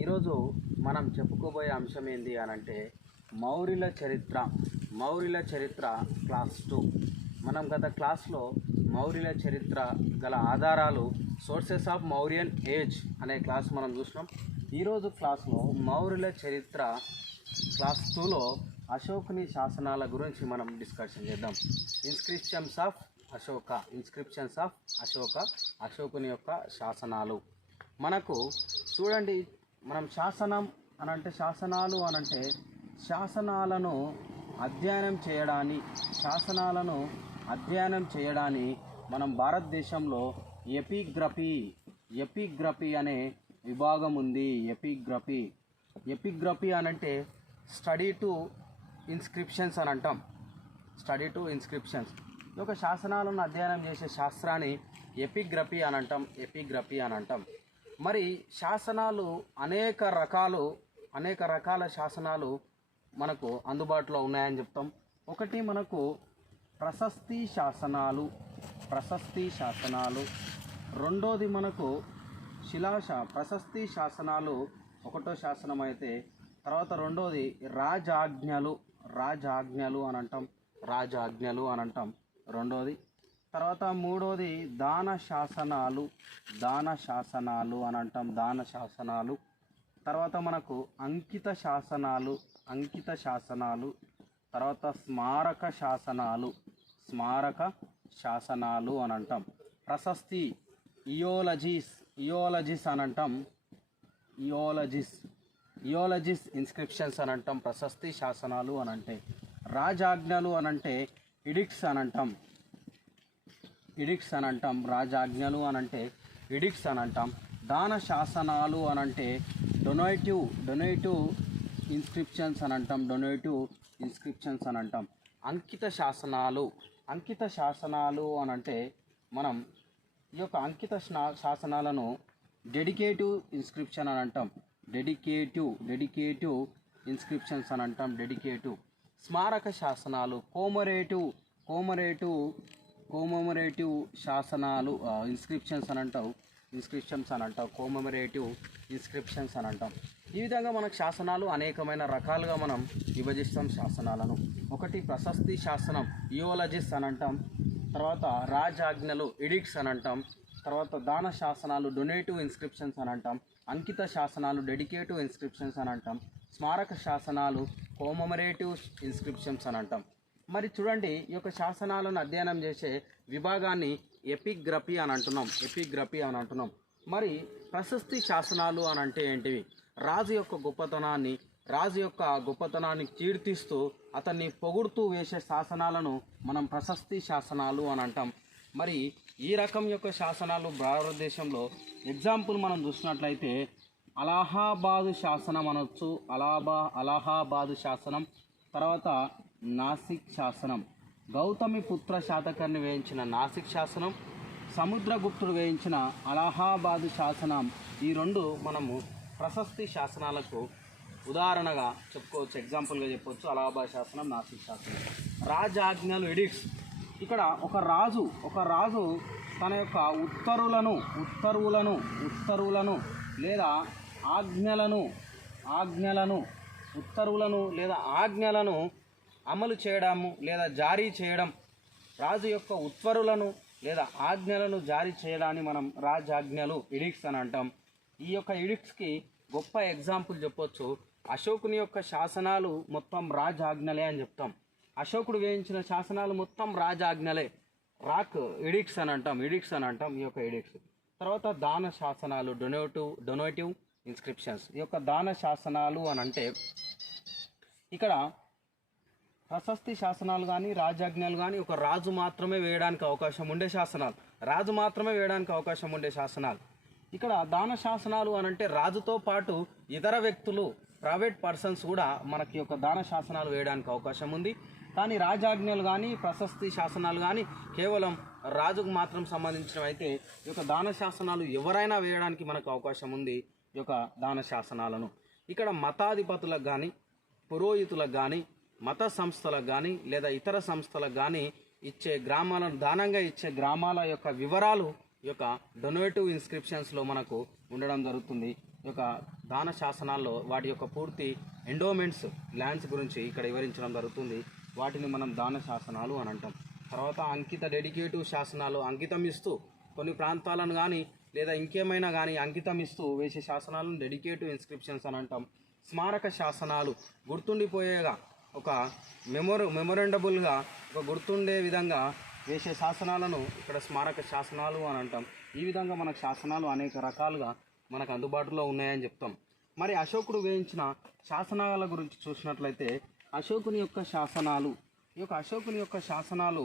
ఈరోజు మనం చెప్పుకోబోయే అంశం ఏంటి అనంటే మౌర్యుల చరిత్ర క్లాస్ 2. మనం గత క్లాస్లో మౌర్యుల చరిత్ర గల ఆధారాలు సోర్సెస్ ఆఫ్ మౌర్యన్ ఏజ్ అనే క్లాస్ మనం చూసినాం. ఈరోజు క్లాస్లో మౌర్యుల చరిత్ర క్లాస్ 2లో అశోకుని శాసనాల గురించి మనం డిస్కషన్ చేద్దాం. ఇన్స్క్రిప్షన్స్ ఆఫ్ అశోక, అశోకుని యొక్క శాసనాలు. మనకు చూడండి, మనం శాసనాలు అనంటే శాసనాలను అధ్యయనం చేయడాన్ని మనం భారతదేశంలో ఎపిగ్రఫీ అనే విభాగం ఉంది. ఎపిగ్రఫీ అనంటే స్టడీ టు ఇన్స్క్రిప్షన్స్ అని అంటాం. ఈ యొక్క శాసనాలను అధ్యయనం చేసే శాస్త్రాన్ని ఎపిగ్రఫీ అని అంటాం. మరి శాసనాలు అనేక రకాల శాసనాలు మనకు అందుబాటులో ఉన్నాయని చెప్తాం. ఒకటి మనకు ప్రశస్తి శాసనాలు, రెండోది మనకు ప్రశస్తి శాసనాలు ఒకటో శాసనం అయితే, తర్వాత రెండోది రాజాజ్ఞలు అని అంటాం రెండోది. తర్వాత మూడోది దాన శాసనాలు అని అంటాం. తర్వాత మనకు అంకిత శాసనాలు, తర్వాత స్మారక శాసనాలు అని అంటాం. ప్రశస్తి ఇయోలజీస్ అని అంటాం. ఇయోలజీస్ ఇన్స్క్రిప్షన్స్ అని అంటాం. ప్రశస్తి శాసనాలు అని అంటే. రాజాజ్ఞలు అని అంటే ఎడిక్ట్స్ అని అంటాం. రాజాజ్ఞలు అని అంటే ఎడిక్ట్స్ అని అంటాం. దాన శాసనాలు అని అంటే డొనేటివ్ ఇన్స్క్రిప్షన్స్ అని అంటాం. అంకిత శాసనాలు అని అంటే మనం ఈ యొక్క అంకిత శాసనాలను డెడికేటివ్ ఇన్స్క్రిప్షన్ అని అంటాం. డెడికేటివ్ ఇన్స్క్రిప్షన్స్ అని అంటాం. స్మారక శాసనాలు కోమమరేటివ్ శాసనాలు ఇన్స్క్రిప్షన్స్ అని అంటాం. కోమమరేటివ్ ఇన్స్క్రిప్షన్స్ అని అంటాం. ఈ విధంగా మనకు శాసనాలు అనేకమైన రకాలుగా మనం విభజిస్తాం శాసనాలను. ఒకటి ప్రశస్తి శాసనం ఇయోలజిస్ అని అంటాం. తర్వాత రాజాజ్ఞలు ఎడిక్ట్స్ అని అంటాం. తర్వాత దాన శాసనాలు డొనేటివ్ ఇన్స్క్రిప్షన్స్ అని అంటాం. అంకిత శాసనాలు డెడికేటివ్ ఇన్స్క్రిప్షన్స్ అని అంటాం. స్మారక శాసనాలు కోమమరేటివ్ ఇన్స్క్రిప్షన్స్ అని అంటాం. మరి చూడండి, ఈ యొక్క శాసనాలను అధ్యయనం చేసే విభాగాన్ని ఎపిగ్రఫీ అని అంటున్నాం. మరి ప్రశస్తి శాసనాలు అని అంటే ఏంటివి? రాజు యొక్క గొప్పతనాన్ని కీర్తిస్తూ అతన్ని పొగుడుతూ వేసే శాసనాలను మనం ప్రశస్తి శాసనాలు అని అంటాం. మరి ఈ రకం యొక్క శాసనాలు భారతదేశంలో ఎగ్జాంపుల్ మనం చూసినట్లయితే అలహాబాదు శాసనం అనొచ్చు. అలహాబాదు శాసనం. తర్వాత నాసిక్ శాసనం, గౌతమిపుత్ర శాతకర్ణి వేయించిన నాసిక్ శాసనం, సముద్రగుప్తుడు వేయించిన అలహాబాదు శాసనం. ఈ రెండు మనము ప్రశస్తి శాసనాలకు ఉదాహరణగా చెప్పుకోవచ్చు, ఎగ్జాంపుల్గా చెప్పవచ్చు. అలహాబాద్ శాసనం, నాసిక్ శాసనం. రాజాజ్ఞలు ఎడిక్ట్స్. ఇక్కడ ఒక రాజు తన యొక్క ఉత్తర్వులను లేదా ఆజ్ఞలను అమలు చేయడము లేదా జారీ చేయడం. రాజు యొక్క ఉత్తర్వులను లేదా ఆజ్ఞలను జారీ చేయడాన్ని మనం రాజాజ్ఞలు ఎడిక్ట్స్ అని అంటాం. ఈ యొక్క ఎడిక్ట్స్కి గొప్ప ఎగ్జాంపుల్ చెప్పొచ్చు. అశోకుని యొక్క శాసనాలు మొత్తం రాజాజ్ఞలే అని చెప్తాం. అశోకుడు వేయించిన శాసనాలు మొత్తం రాజాజ్ఞలే, ఎడిక్ట్స్ అని అంటాం. ఈ యొక్క ఎడిక్ట్స్. తర్వాత దాన శాసనాలు డొనేటివ్ ఇన్స్క్రిప్షన్స్. ఈ యొక్క దాన శాసనాలు అని అంటే ఇక్కడ ప్రశస్తి శాసనాలు కానీ రాజాజ్ఞలు కానీ ఒక రాజు మాత్రమే వేయడానికి అవకాశం ఉండే శాసనాలు. ఇక్కడ దాన శాసనాలు అని అంటే రాజుతో పాటు ఇతర వ్యక్తులు, ప్రైవేట్ పర్సన్స్ కూడా మనకి యొక్క దాన శాసనాలు వేయడానికి అవకాశం ఉంది. కానీ రాజాజ్ఞలు కానీ ప్రశస్తి శాసనాలు కానీ కేవలం రాజుకు మాత్రం సంబంధించినవి అయితే ఈ యొక్క దాన శాసనాలు ఎవరైనా వేయడానికి మనకు అవకాశం ఉంది. ఈ యొక్క దాన శాసనాలను ఇక్కడ మతాధిపతులకు కానీ, పురోహితులకు కానీ, మత సంస్థలకు కానీ లేదా ఇతర సంస్థలకు కానీ దానంగా ఇచ్చే గ్రామాల యొక్క వివరాలు ఈ యొక్క డొనేటివ్ ఇన్స్క్రిప్షన్స్లో మనకు ఉండడం జరుగుతుంది. ఈ యొక్క దాన శాసనాల్లో వాటి యొక్క పూర్తి ఎండోమెంట్స్ ల్యాండ్స్ గురించి ఇక్కడ వివరించడం జరుగుతుంది. వాటిని మనం దాన శాసనాలు అని అంటాం. తర్వాత అంకిత డెడికేటివ్ శాసనాలు, అంకితం ఇస్తూ కొన్ని ప్రాంతాలను కానీ లేదా ఇంకేమైనా కానీ అంకితం ఇస్తూ వేసే శాసనాలను డెడికేటివ్ ఇన్స్క్రిప్షన్స్ అని అంటాం. స్మారక శాసనాలు, గుర్తుండిపోయేగా ఒక మెమొరెండబుల్గా ఒక గుర్తుండే విధంగా వేసే శాసనాలను ఇక్కడ స్మారక శాసనాలు అని అంటాం. ఈ విధంగా మనకు శాసనాలు అనేక రకాలుగా మనకు అందుబాటులో ఉన్నాయని చెప్తాం. మరి అశోకుడు వేయించిన శాసనాల గురించి చూసినట్లయితే అశోకుని యొక్క శాసనాలు, ఈ యొక్క అశోకుని యొక్క శాసనాలు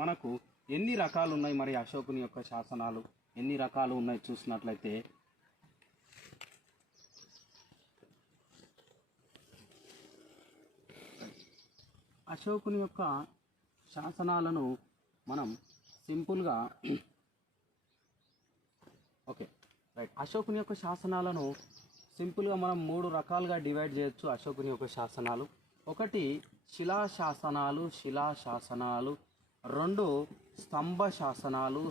మనకు ఎన్ని రకాలు ఉన్నాయి, మరి అశోకుని యొక్క శాసనాలు ఎన్ని రకాలు ఉన్నాయి చూసినట్లయితే అశోకుని యొక్క శాసనాలను మనం సింపుల్గా ఓకే రైట్ అశోకుని యొక్క శాసనాలను సింపుల్గా మనం 3 రకాలుగా డివైడ్ చేయొచ్చు. అశోకుని యొక్క శాసనాలు, ఒకటి శిలాశాసనాలు, 2 స్తంభ శాసనాలు,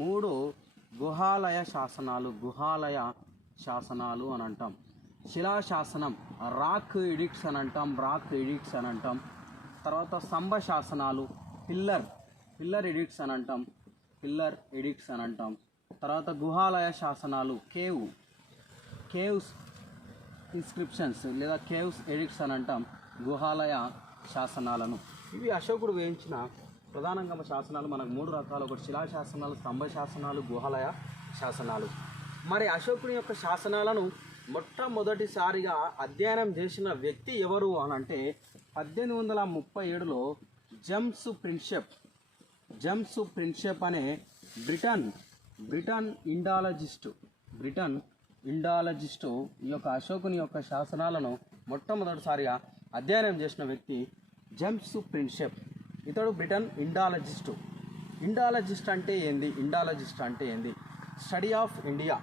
3 గుహాలయ శాసనాలు అని అంటాం. శిలాశాసనం రాక్ ఎడిక్ట్స్ అని అంటాం, తర్వాత స్తంభ శాసనాలు పిల్లర్ ఎడిక్ట్స్ అని అంటాం, తర్వాత గుహాలయ శాసనాలు కేవ్స్ ఇన్స్క్రిప్షన్స్ లేదా కేవ్స్ ఎడిక్ట్స్ అని అంటాం గుహాలయ శాసనాలను. ఇవి అశోకుడు వేయించిన ప్రధానంగా శాసనాలు మనకు 3 రకాలు, ఒకటి శిలాశాసనాలు, స్తంభ శాసనాలు, గుహాలయ శాసనాలు. మరి అశోకుని యొక్క శాసనాలను మొట్టమొదటిసారిగా అధ్యయనం చేసిన వ్యక్తి ఎవరు అని అంటే 1837లో జేమ్స్ ప్రిన్సెప్ అనే బ్రిటన్ ఇండాలజిస్టు ఈ యొక్క అశోకుని యొక్క శాసనాలను మొట్టమొదటిసారిగా అధ్యయనం చేసిన వ్యక్తి జేమ్స్ ప్రిన్సెప్. ఇతడు బ్రిటన్ ఇండాలజిస్ట్ అంటే ఏంది? స్టడీ ఆఫ్ ఇండియా,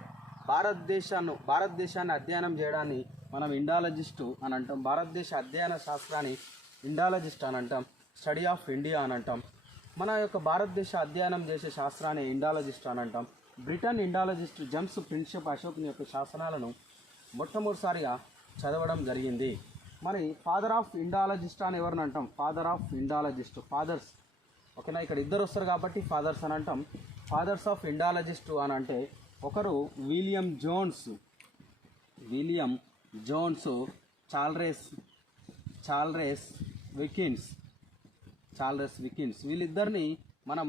భారతదేశాన్ని అధ్యయనం చేయడాన్ని మనం ఇండాలజిస్టు అని అంటాం. భారతదేశ అధ్యయన శాస్త్రాన్ని ఇండాలజిస్ట్ అని అంటాం, స్టడీ ఆఫ్ ఇండియా అని అంటాం. మన యొక్క భారతదేశ అధ్యయనం చేసే శాస్త్రాన్ని ఇండాలజిస్ట్ అని అంటాం. బ్రిటన్ ఇండాలజిస్ట్ జేమ్స్ ప్రిన్సెప్ అశోకుని యొక్క శాసనాలను మొట్టమొదటిసారిగా చదవడం జరిగింది. మరి ఫాదర్ ఆఫ్ ఇండాలజిస్ట్ అని ఎవరిని అంటాం? ఫాదర్స్ ఓకేనా, ఇక్కడ ఇద్దరు వస్తారు కాబట్టి ఫాదర్స్ అని అంటాం. ఫాదర్స్ ఆఫ్ ఇండాలజిస్ట్ అని అంటే ఒకరు విలియం జోన్స్, చార్లెస్ వికిన్స్, వీళ్ళిద్దరిని మనం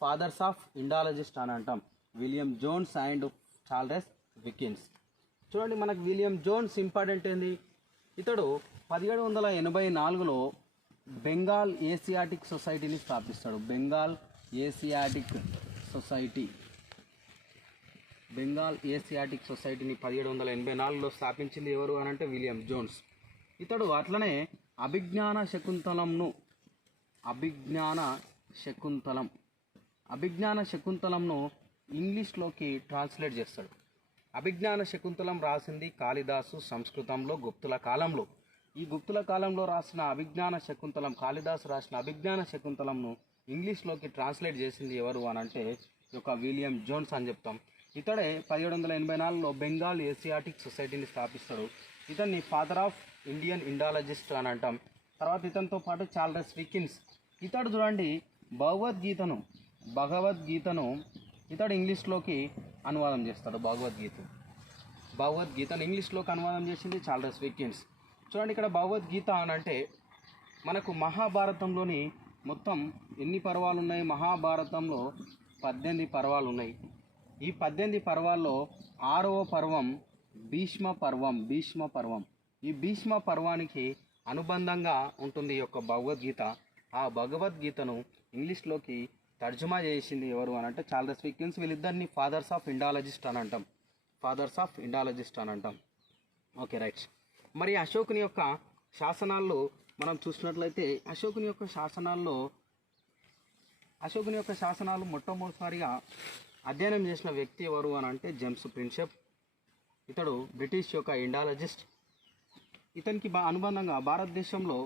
ఫాదర్స్ ఆఫ్ ఇండాలజిస్ట్ అని అంటాం, William Jones and Charles Wilkins. చూడండి, మనకు విలియం జోన్స్ ఇంపార్టెంట్ ఏంది? ఇతడు 1784లో బెంగాల్ ఏసియాటిక్ సొసైటీని స్థాపిస్తాడు. బెంగాల్ ఏసియాటిక్ సొసైటీని 1784లో స్థాపించింది ఎవరు అని అంటే విలియం జోన్స్. ఇతడు అట్లనే అభిజ్ఞాన శకుంతలంను ఇంగ్లీష్లోకి ట్రాన్స్లేట్ చేస్తాడు. అభిజ్ఞాన శకుంతలం రాసింది కాళిదాసు సంస్కృతంలో గుప్తుల కాలంలో. ఈ గుప్తుల కాలంలో రాసిన కాళిదాసు రాసిన అభిజ్ఞాన శకుంతలంను ఇంగ్లీష్లోకి ట్రాన్స్లేట్ చేసింది ఎవరు అని అంటే ఈ యొక్క విలియం జోన్స్ అని చెప్తాం. ఇతడే 1784లో బెంగాల్ ఏసియాటిక్ సొసైటీని స్థాపిస్తాడు. ఇతన్ని ఫాదర్ ఆఫ్ ఇండియన్ ఇండాలజిస్ట్ అని అంటాం. తర్వాత ఇతనితో పాటు చార్లెస్ వికిన్స్, ఇతడు చూడండి భగవద్గీతను ఇతడు ఇంగ్లీష్లోకి అనువాదం చేస్తాడు. భగవద్గీతను ఇంగ్లీష్లోకి అనువాదం చేసింది చార్లెస్ వికిన్స్. చూడండి, ఇక్కడ భగవద్గీత అని అంటే మనకు మహాభారతంలోని మొత్తం ఎన్ని పర్వాలు ఉన్నాయి? మహాభారతంలో 18 పర్వాలు ఉన్నాయి. ఈ 18 పర్వాల్లో 6వ పర్వం భీష్మ పర్వం. ఈ భీష్మ పర్వానికి అనుబంధంగా ఉంటుంది ఈ యొక్క భగవద్గీత. ఆ భగవద్గీతను ఇంగ్లీష్లోకి తర్జుమా చేసింది ఎవరు అని అంటే చార్లెస్ వికిన్స్. వీళ్ళిద్దరిని ఫాదర్స్ ఆఫ్ ఇండాలజిస్ట్ అని అంటాం. Okay right. మరి అశోకుని యొక్క శాసనాల్లో మనం చూసినట్లయితే అశోకుని యొక్క శాసనాలు మొట్టమొదటిసారిగా అధ్యయనం చేసిన వ్యక్తి ఎవరు అని అంటే జేమ్స్ ప్రిన్సెప్. ఇతడు బ్రిటిష్ యొక్క ఇండాలజిస్ట్. ఇతనికి అనుబంధంగా భారతదేశంలో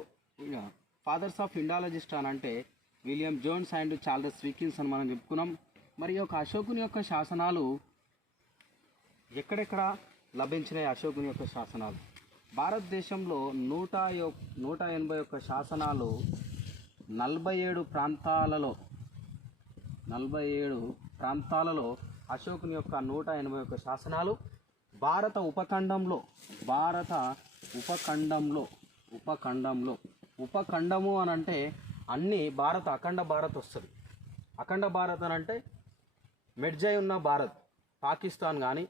ఫాదర్స్ ఆఫ్ ఇండాలజిస్ట్ అని అంటే William Jones and Charles Wilkins అని మనం చెప్పుకున్నాం. మరి యొక్క అశోకుని యొక్క శాసనాలు ఎక్కడెక్కడ లభించినాయి అశోకుని యొక్క శాసనాలు? భారతదేశంలో 181 శాసనాలు 47 ప్రాంతాలలో అశోకుని యొక్క 181 శాసనాలు భారత ఉపఖండము అని అంటే అన్ని అఖండ భారత్ వస్తుంది. అఖండ భారత్ అని అంటే మెడ్జై ఉన్న భారత్, పాకిస్తాన్ కానీ,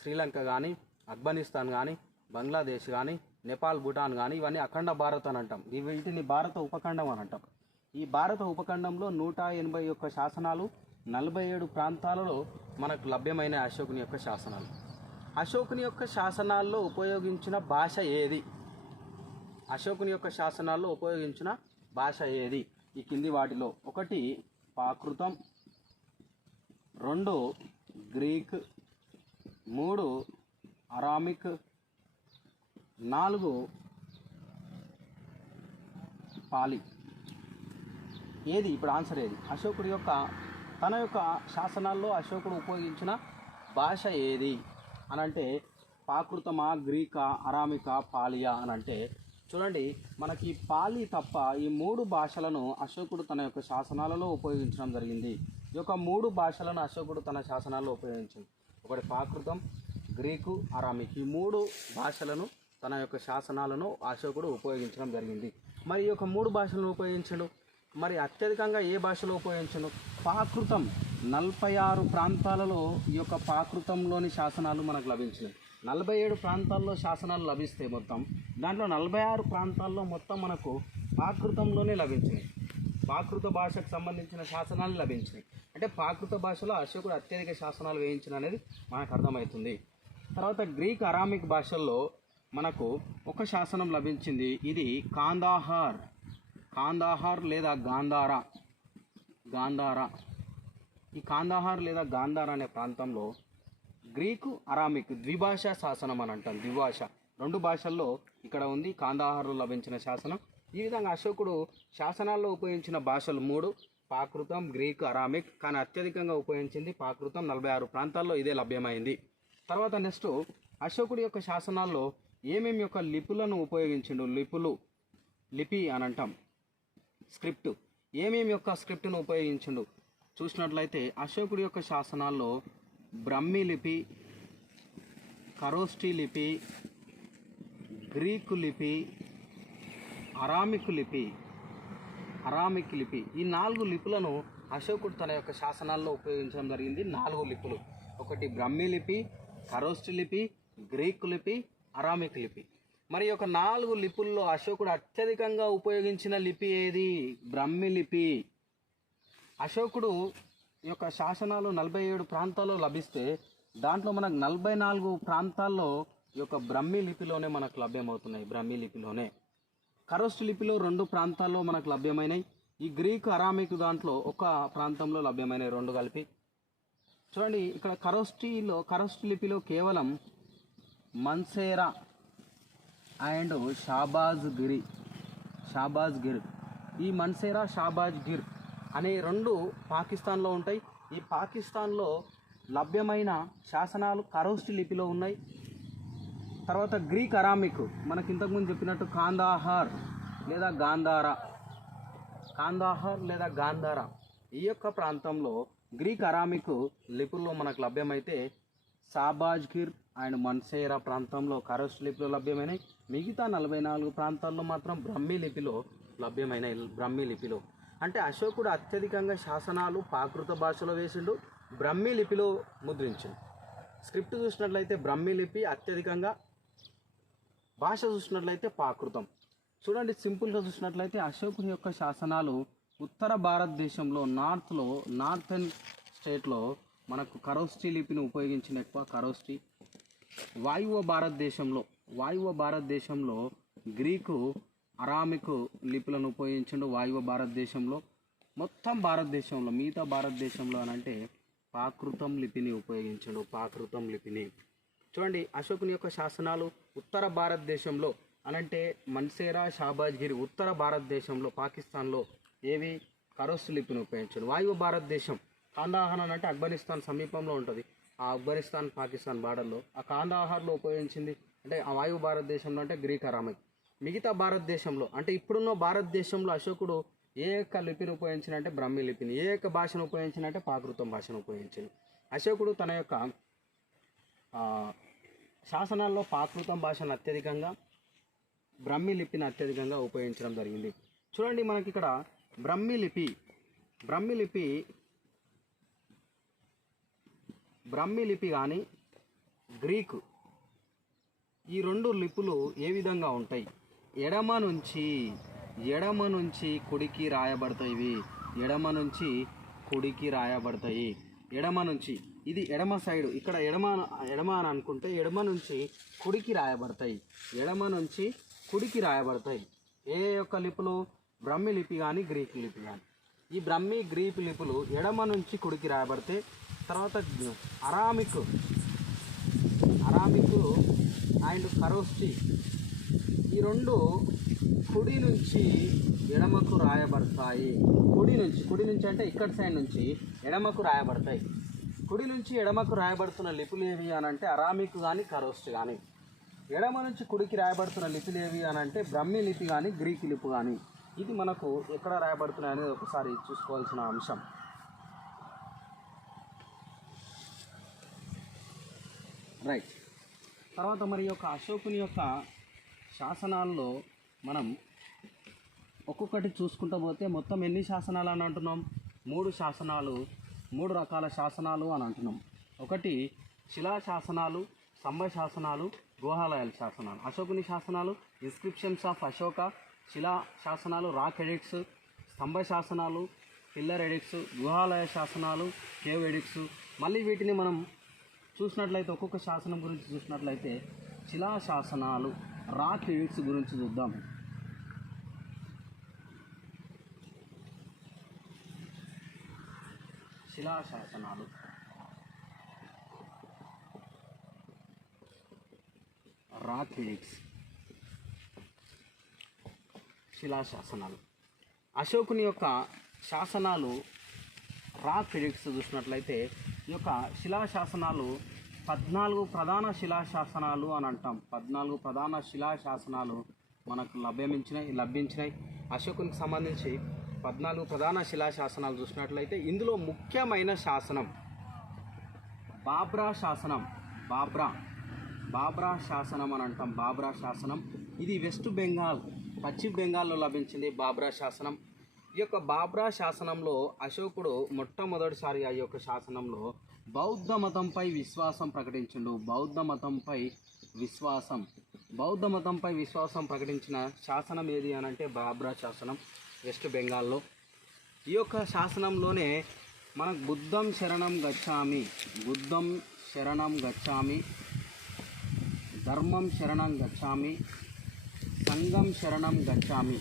శ్రీలంక కానీ, ఆఫ్ఘనిస్తాన్ కానీ, బంగ్లాదేశ్ కానీ, నేపాల్, భూటాన్ కానీ ఇవన్నీ అఖండ భారత్ అని అంటాం. వీటిని భారత ఉపఖండం అని అంటాం. ఈ భారత ఉపఖండంలో 181 శాసనాలు 47 ప్రాంతాలలో మనకు లభ్యమైన అశోకుని యొక్క శాసనాలు. అశోకుని యొక్క శాసనాల్లో ఉపయోగించిన భాష ఏది? అశోకుని యొక్క శాసనాల్లో ఉపయోగించిన భాష ఏది? ఈ కింది వాటిలో: 1 ప్రాకృతం, 2 గ్రీక్, 3 అరామిక్, 4 పాలి. ఏది ఇప్పుడు ఆన్సర్ ఏది? అశోకుడి యొక్క తన యొక్క శాసనాల్లో అశోకుడు ఉపయోగించిన భాష ఏది అని అంటే ప్రాకృతమా, గ్రీకా, అరామికా, పాలియా అని అంటే చూడండి, మనకి పాలి తప్ప ఈ 3 భాషలను అశోకుడు తన యొక్క శాసనాలలో ఉపయోగించడం జరిగింది. ఈ యొక్క 3 భాషలను అశోకుడు తన శాసనాల్లో ఉపయోగించింది. 1 ప్రాకృతం, గ్రీకు, అరామిక్. ఈ 3 భాషలను తన యొక్క శాసనాలను అశోకుడు ఉపయోగించడం జరిగింది. మరి ఈ యొక్క 3 భాషలను ఉపయోగించడు. మరి అత్యధికంగా ఏ భాషలో ఉపయోగించను? ప్రాకృతం. 46 ప్రాంతాలలో ఈ యొక్క ప్రాకృతంలోని శాసనాలు మనకు లభించినాయి. 47 ప్రాంతాల్లో శాసనాలు లభిస్తే మొత్తం దాంట్లో 46 ప్రాంతాల్లో మొత్తం మనకు ప్రాకృతంలోనే లభించినాయి. ప్రాకృత భాషకు సంబంధించిన శాసనాలు లభించినాయి. అంటే ప్రాకృత భాషలో అశోకుడు అత్యధిక శాసనాలు వేయించిన అనేది మనకు అర్థమవుతుంది. తర్వాత గ్రీక్, అరామిక్ భాషల్లో మనకు ఒక శాసనం లభించింది. ఇది కాందాహార్ లేదా గాంధారా. ఈ కాందాహార్ లేదా గాంధార అనే ప్రాంతంలో గ్రీకు, అరామిక్ ద్విభాషా శాసనం అని అంటాం. ద్విభాష 2 భాషల్లో ఇక్కడ ఉంది. కాందాహార్లో లభించిన శాసనం. ఈ విధంగా అశోకుడు శాసనాల్లో ఉపయోగించిన భాషలు 3: ప్రాకృతం, గ్రీకు, అరామిక్. కానీ అత్యధికంగా ఉపయోగించింది ప్రాకృతం. 46 ప్రాంతాల్లో ఇదే లభ్యమైంది. తర్వాత నెక్స్ట్, అశోకుడి యొక్క శాసనాల్లో ఏమేమి యొక్క లిపులను ఉపయోగించిండు? లిపి అని అంటాం. స్క్రిప్ట్. ఏమేమి యొక్క స్క్రిప్ట్ను ఉపయోగించిండు చూసినట్లయితే అశోకుడి యొక్క శాసనాల్లో బ్రహ్మి లిపి, ఖరోష్ఠీ లిపి, గ్రీకు లిపి, అరామిక్ లిపి ఈ 4 లిపులను అశోకుడు తన యొక్క శాసనాల్లో ఉపయోగించడం జరిగింది. 4 లిపులు: 1 బ్రహ్మి లిపి, ఖరోష్ఠీ లిపి, గ్రీకు లిపి, అరామిక్ లిపి. మరి యొక్క 4 లిపుల్లో అశోకుడు అత్యధికంగా ఉపయోగించిన లిపి ఏది? బ్రహ్మి లిపి. అశోకుడు యొక్క శాసనాలు 47 ప్రాంతాల్లో లభిస్తే దాంట్లో మనకు 44 ప్రాంతాల్లో ఈ యొక్క బ్రహ్మి లిపిలోనే మనకు లభ్యమవుతున్నాయి. బ్రహ్మి లిపిలోనే. ఖరోష్ఠీ లిపిలో 2 ప్రాంతాల్లో మనకు లభ్యమైనవి. ఈ గ్రీకు, అరామిక్ దాంట్లో ఒక ప్రాంతంలో లభ్యమైనవి 2 కలిపి. చూడండి, ఇక్కడ ఖరోష్ఠీ లిపిలో కేవలం మన్సేరా అండ్ షాబాజ్ గిర్. ఈ మన్సేరా, షాబాజ్ గిర్ అనే 2 పాకిస్తాన్లో ఉంటాయి. ఈ పాకిస్తాన్లో లభ్యమైన శాసనాలు ఖరోష్ఠీ లిపిలో ఉన్నాయి. తర్వాత గ్రీక్, అరామిక్ మనకి ఇంతకుముందు చెప్పినట్టు కాందాహార్ లేదా గాంధారా ఈ యొక్క ప్రాంతంలో గ్రీక్, అరామిక్ లిపుల్లో మనకు లభ్యమైతే షాబాజ్ గిర్ అండ్ మన్సేరా ప్రాంతంలో ఖరోష్ఠీ లిపిలో లభ్యమైనవి. మిగతా 44 ప్రాంతాల్లో మాత్రం బ్రహ్మి లిపిలో లభ్యమైనవి. అంటే అశోకుడు అత్యధికంగా శాసనాలు ప్రాకృత భాషలో వేసిండు, బ్రహ్మి లిపిలో ముద్రించిండు. స్క్రిప్ట్ చూసినట్లయితే బ్రహ్మి లిపి అత్యధికంగా, భాష చూసినట్లయితే ప్రాకృతం. చూడండి, సింపుల్గా చూసినట్లయితే అశోకుని యొక్క శాసనాలు ఉత్తర భారతదేశంలో నార్థన్ స్టేట్లో మనకు ఖరోష్ఠీ లిపిని ఉపయోగించిన ఎక్కువ ఖరోష్ఠీ. వాయువ్య భారతదేశంలో గ్రీకు, అరామిక్ లిపులను ఉపయోగించండు. వాయువ్య భారతదేశంలో మొత్తం భారతదేశంలో మిగతా భారతదేశంలో అని అంటే ప్రాకృతం లిపిని ఉపయోగించండు. చూడండి, అశోకుని యొక్క శాసనాలు ఉత్తర భారతదేశంలో అనంటే మన్సేరా, షాబాజ్ గిరి ఉత్తర భారతదేశంలో పాకిస్తాన్లో ఏవి? ఖరోష్ఠీ లిపిని ఉపయోగించండు. వాయువ్య భారతదేశం కాందాహార్ అంటే ఆఫ్ఘనిస్తాన్ సమీపంలో ఉంటుంది. ఆ ఆఫ్ఘనిస్తాన్ పాకిస్తాన్ బార్డర్లో ఆ కాందాహార్లో ఉపయోగించింది అంటే ఆ వాయువు భారతదేశంలో అంటే గ్రీక్ అరామిక్. మిగతా భారతదేశంలో అంటే ఇప్పుడున్న భారతదేశంలో అశోకుడు ఏ యొక్క లిపిని ఉపయోగించినంటే బ్రహ్మి లిపిని, ఏ యొక్క భాషను ఉపయోగించినంటే ప్రాకృతం భాషను ఉపయోగించింది. అశోకుడు తన యొక్క శాసనాల్లో ప్రాకృతం భాషను అత్యధికంగా, బ్రహ్మి లిపిని అత్యధికంగా ఉపయోగించడం జరిగింది. చూడండి మనకి ఇక్కడ బ్రహ్మి లిపి కానీ గ్రీకు ఈ రెండు లిపులు ఏ విధంగా ఉంటాయి? ఎడమ నుంచి కుడికి రాయబడతాయి. ఇవి ఎడమ నుంచి కుడికి రాయబడతాయి. ఎడమ నుంచి ఇది ఎడమ సైడు, ఇక్కడ ఎడమ అని అనుకుంటే ఎడమ నుంచి కుడికి రాయబడతాయి. ఎడమ నుంచి కుడికి రాయబడతాయి. ఏ యొక్క లిపులు? బ్రహ్మి లిపి కానీ గ్రీక్ లిపి కానీ. ఈ బ్రహ్మి గ్రీక్ లిపులు ఎడమ నుంచి కుడికి రాయబడితే, తర్వాత అరామిక్ అండ్ ఖరోష్టి ఈ రెండు కుడి నుంచి ఎడమకు రాయబడతాయి. కుడి నుంచి అంటే ఇక్కడ సైడ్ నుంచి ఎడమకు రాయబడతాయి. కుడి నుంచి ఎడమకు రాయబడుతున్న లిపులు ఏవి అని అంటే అరామిక్ కానీ ఖరోష్టి కానీ. ఎడమ నుంచి కుడికి రాయబడుతున్న లిపులు ఏవి అని అంటే బ్రహ్మి లిపి కానీ గ్రీక్ లిపి కానీ. ఇది మనకు ఎక్కడ రాయబడుతున్నాయి అనేది ఒకసారి చూసుకోవాల్సిన అంశం. రైట్. తర్వాత మరి యొక్క అశోకుని యొక్క శాసనాల్లో మనం ఒక్కొక్కటి చూసుకుంటూ పోతే మొత్తం ఎన్ని శాసనాలు అని అంటున్నాం? 3 రకాల శాసనాలు అని అంటున్నాం. ఒకటి శిలా శాసనాలు, స్తంభ శాసనాలు, గుహాలయాల శాసనాలు. అశోకుని శాసనాలు ఇన్స్క్రిప్షన్స్ ఆఫ్ అశోక, శిలా శాసనాలు రాక్ ఎడిక్ట్స్, స్తంభ శాసనాలు పిల్లర్ ఎడిక్ట్స్, గుహాలయ శాసనాలు కేవ్ ఎడిక్ట్స్. మళ్ళీ వీటిని మనం చూసినట్లయితే ఒక్కొక్క శాసనం గురించి చూసినట్లయితే శిలా శాసనాలు రాక్ ఎడిక్ట్స్ గురించి చూద్దాం. శిలా శాసనాలు రాక్ ఎడిక్ట్స్, శిలాశాసనాలు. అశోకుని యొక్క శాసనాలు రాక్ ఎడిక్ట్స్ చూసినట్లయితే ఈ యొక్క శిలాశాసనాలు 14 ప్రధాన శిలాశాసనాలు అని అంటాం. 14 ప్రధాన శిలాశాసనాలు మనకు లభించినాయి. అశోకునికి సంబంధించి 14 ప్రధాన శిలాశాసనాలు చూసినట్లయితే ఇందులో ముఖ్యమైన శాసనం బాబ్రా శాసనం. బాబ్రా శాసనం అని అంటాం. బాబ్రా శాసనం ఇది వెస్ట్ బెంగాల్, పశ్చిమ బెంగాల్లో లభించింది బాబ్రా శాసనం. ఈ యొక్క బాబ్రా శాసనంలో అశోకుడు మొట్టమొదటిసారి ఆ యొక్క శాసనంలో బౌద్ధ మతంపై విశ్వాసం ప్రకటించిండు. బౌద్ధ మతంపై విశ్వాసం ప్రకటించిన శాసనం ఏది అని అంటే బాబ్రా శాసనం, వెస్ట్ బెంగాల్లో. ఈ యొక్క శాసనంలోనే మనకు బుద్ధం శరణం గచ్చామి, ధర్మం శరణం గచ్చామి, సంఘం శరణం గచ్చామి.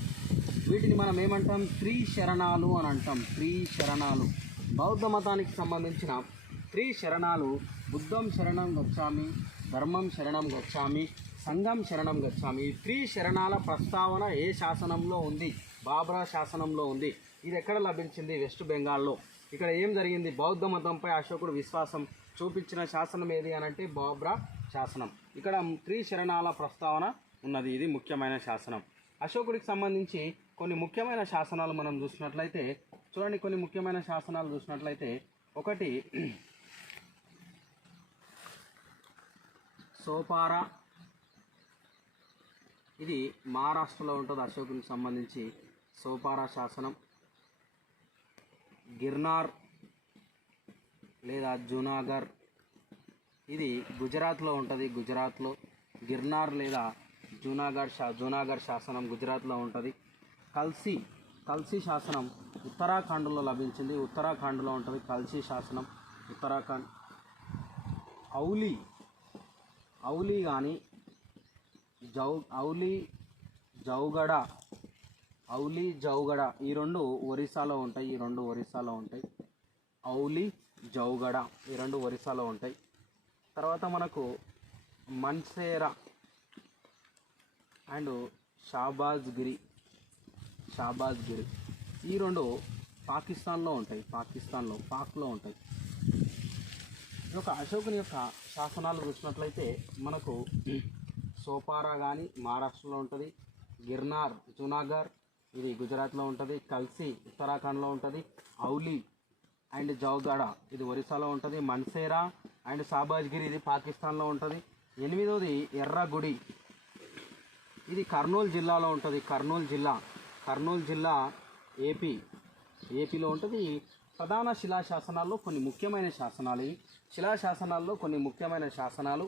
వీటిని మనం ఏమంటాం? త్రిశరణాలు అని అంటాం. త్రిశరణాలు బౌద్ధ మతానికి సంబంధించిన త్రిశరణాలు బుద్ధం శరణం గచ్చామి, ధర్మం శరణం గచ్చామి, సంఘం శరణం గచ్చామి. ఈ త్రిశరణాల ప్రస్తావన ఏ శాసనంలో ఉంది? బాబ్రా శాసనంలో ఉంది. ఇది ఎక్కడ లభించింది? వెస్ట్ బెంగాల్లో. ఇక్కడ ఏం జరిగింది? బౌద్ధ మతంపై అశోకుడు విశ్వాసం చూపించిన శాసనం ఏది అని అంటే బాబ్రా శాసనం. ఇక్కడ త్రిశరణాల ప్రస్తావన ఉన్నది. ఇది ముఖ్యమైన శాసనం. అశోకుడికి సంబంధించి కొన్ని ముఖ్యమైన శాసనాలు మనం చూసినట్లయితే చూడండి. కొన్ని ముఖ్యమైన శాసనాలు చూసినట్లయితే ఒకటి సోపారా, ఇది మహారాష్ట్రలో ఉంటుంది. అశోకునికి సంబంధించి సోపారా శాసనం. గిర్నార్ లేదా జూనాగర్, ఇది గుజరాత్లో ఉంటుంది. గుజరాత్లో గిర్నార్ లేదా జూనాగఢ్ శాసనం గుజరాత్లో ఉంటుంది. కల్సీ శాసనం ఉత్తరాఖండ్లో లభించింది. ఉత్తరాఖండ్లో ఉంటుంది కల్సీ శాసనం, ఉత్తరాఖండ్. ఔలీ కానీ జౌగడ ఈ రెండు ఒరిస్సాలో ఉంటాయి. ఔలీ జౌగడ ఈ రెండు ఒరిస్సాలో ఉంటాయి. తర్వాత మనకు మన్సేరా అండ్ షాబాజ్ గిరి ఈ రెండు పాకిస్తాన్లో ఉంటాయి. పాక్లో ఉంటాయి. ఈ యొక్క అశోకుని యొక్క శాసనాలు చూసినట్లయితే మనకు సోపారా కానీ మహారాష్ట్రలో ఉంటుంది, గిర్నార్ జూనాగఢ్ ఇది గుజరాత్లో ఉంటుంది, కల్సి ఉత్తరాఖండ్లో ఉంటుంది, ఔలి అండ్ జౌగడ ఇది ఒరిస్సాలో ఉంటుంది, మన్సేరా అండ్ సాబాజ్గిరి ఇది పాకిస్తాన్లో ఉంటుంది. 8వది ఎర్రగుడి ఇది కర్నూలు జిల్లాలో ఉంటుంది. కర్నూలు జిల్లా ఏపీలో ఉంటుంది. ప్రధాన శిలాశాసనాల్లో కొన్ని ముఖ్యమైన శాసనాలు ఇవి. శిలాశాసనాల్లో కొన్ని ముఖ్యమైన శాసనాలు: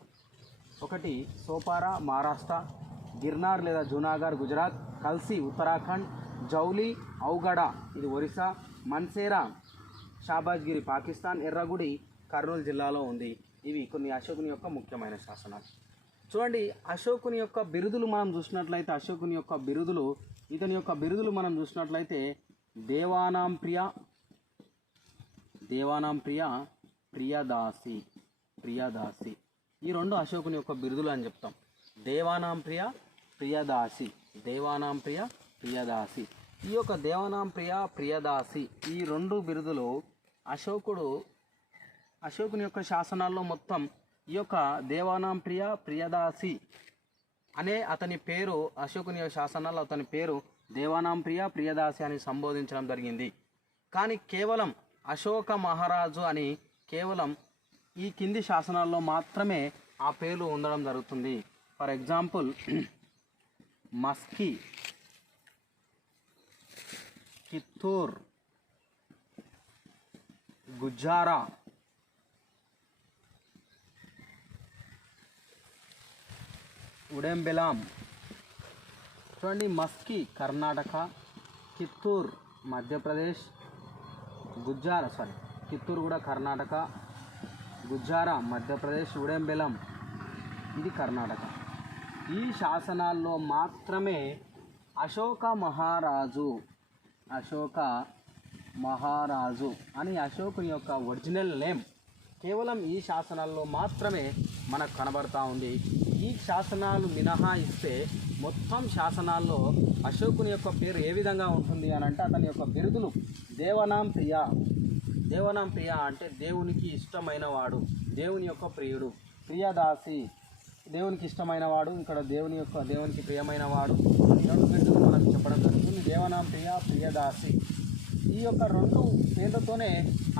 ఒకటి సోపారా మహారాష్ట్ర, గిర్నార్ లేదా జూనాగఢ్ గుజరాత్, కల్సి ఉత్తరాఖండ్, జౌలి ఔగడ ఇది ఒరిస్సా, మన్సేరా షాబాజ్గిరి పాకిస్తాన్, ఎర్రగుడి కర్నూలు జిల్లాలో ఉంది. ఇవి కొన్ని అశోకుని యొక్క ముఖ్యమైన శాసనాలు. చూడండి, అశోకుని యొక్క బిరుదులు మనం చూసినట్లయితే ఇతని యొక్క బిరుదులు మనం చూసినట్లయితే దేవానాం ప్రియ, ప్రియదాసి ఈ రెండు అశోకుని యొక్క బిరుదులు అని చెప్తాం. దేవానాం ప్రియ, ప్రియదాసి ఈ యొక్క దేవానాం ప్రియ, ప్రియదాసి ఈ రెండు బిరుదులు అశోకుని యొక్క శాసనాల్లో మొత్తం ఈ యొక్క దేవానాం ప్రియ, ప్రియదాసి అనే అతని పేరు అశోకుని యొక్క శాసనాల్లో అతని పేరు దేవానాం ప్రియ, ప్రియదాసి అని సంబోధించడం జరిగింది. కానీ కేవలం అశోక మహారాజు అని కేవలం ఈ కింది శాసనాల్లో మాత్రమే ఆ పేర్లు ఉండడం జరుగుతుంది. For example Maski, Kittur, Gujjara, Udegolam. చూడండి, మస్కీ కర్ణాటక, కిత్తూర్ మధ్యప్రదేశ్, కిత్తూరు కూడా కర్ణాటక, గుజ్జారా మధ్యప్రదేశ్, ఉడెంబెలాం ఇది కర్ణాటక. ఈ శాసనాల్లో మాత్రమే అశోక మహారాజు అని అశోకుని యొక్క ఒరిజినల్ నేమ్ కేవలం ఈ శాసనాల్లో మాత్రమే మనకు కనబడతా ఉంది. ఈ శాసనాలు మినహాయిస్తే మొత్తం శాసనాల్లో అశోకుని యొక్క పేరు ఏ విధంగా ఉంటుంది అని అంటే అతని యొక్క బిరుదులు దేవానాం ప్రియ అంటే దేవునికి ఇష్టమైన వాడు, దేవుని యొక్క ప్రియుడు, ప్రియదాసి దేవునికి ఇష్టమైన వాడు, ఇక్కడ దేవునికి ప్రియమైన వాడు. ఈ రెండు బిరుదులు మనకు చెప్పడం జరుగుతుంది. దేవానాం ప్రియ, ప్రియదాసి ఈ యొక్క రెండు పేర్లతోనే